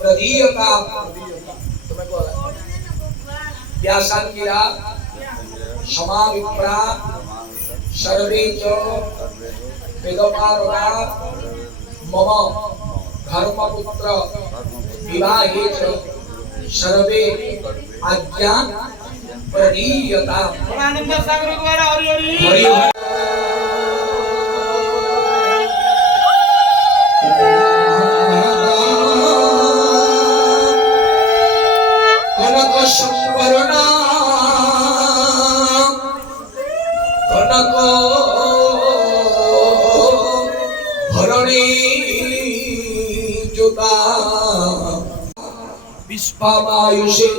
प्रदीयता तुम्हें बोला क्या सान किया समाविप्रा सर्वे च वेदपारगा मम धर्मपुत्र विवाहे च सर्वे आज्ञा प्रदीयता आनंद सागर द्वारा हरि हरि हरि कनक संवरणा कनक भरणी जुता विश्वायुषे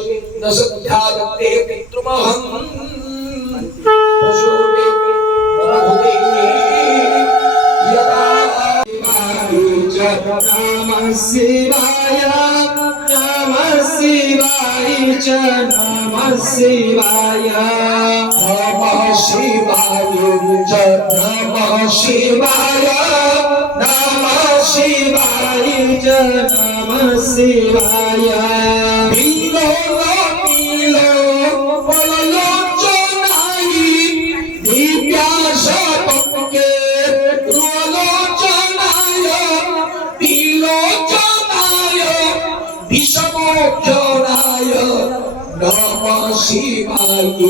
न सध्यागते पितृमहं प्रसूते नमोते यदा नमः शिवाय नमः शिवाय च नमः शिवाय नमः शिवाय च नमः शिवाय नमः शिवाय च नमः शिवाय नीलो नीलो पललोचनाई दिव्याशपके रुलोचनाय विलोचनाय विषमोचनाय नमः शिवाय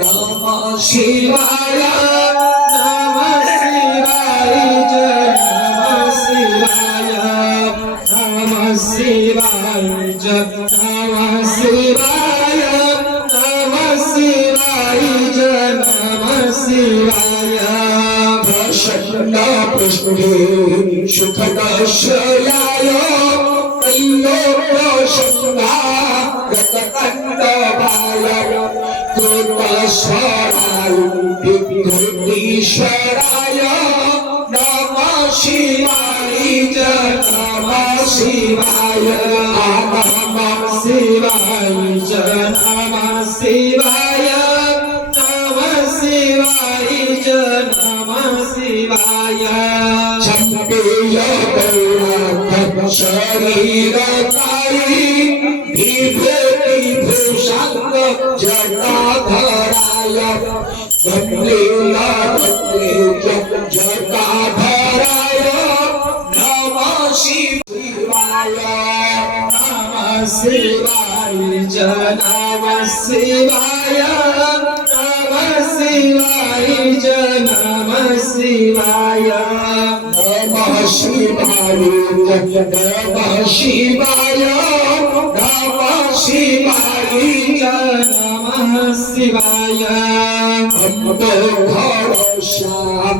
नमः शिवाय नमः शिवाय च नमः शिवाय नमः शिवाय च नमः शिवाय नमः शिवाय च नमः शिवाय प्रसन्न पृष्ठे सुखदर्शयाय तैलो प्रसन्ना गतकण्डवाय कृतस्वराय विघ्नेश्वराय नमः शिवाय च नमः शिवाय नमः शिवाय च नमः शिवाय नमः शिवाय च नमः शिवाय चम्पेय गौरव शरीरताई विभूति भूषांग जटाधराय गंगलीला जटाधराय नमः शिवाय नमः शिवाय च नमः शिवाय नमः शिवाय च नमः शिवाय नमः शिवाय नमः शिवाय नमः शिवाय नमः शिवाय हम तो घर श्याम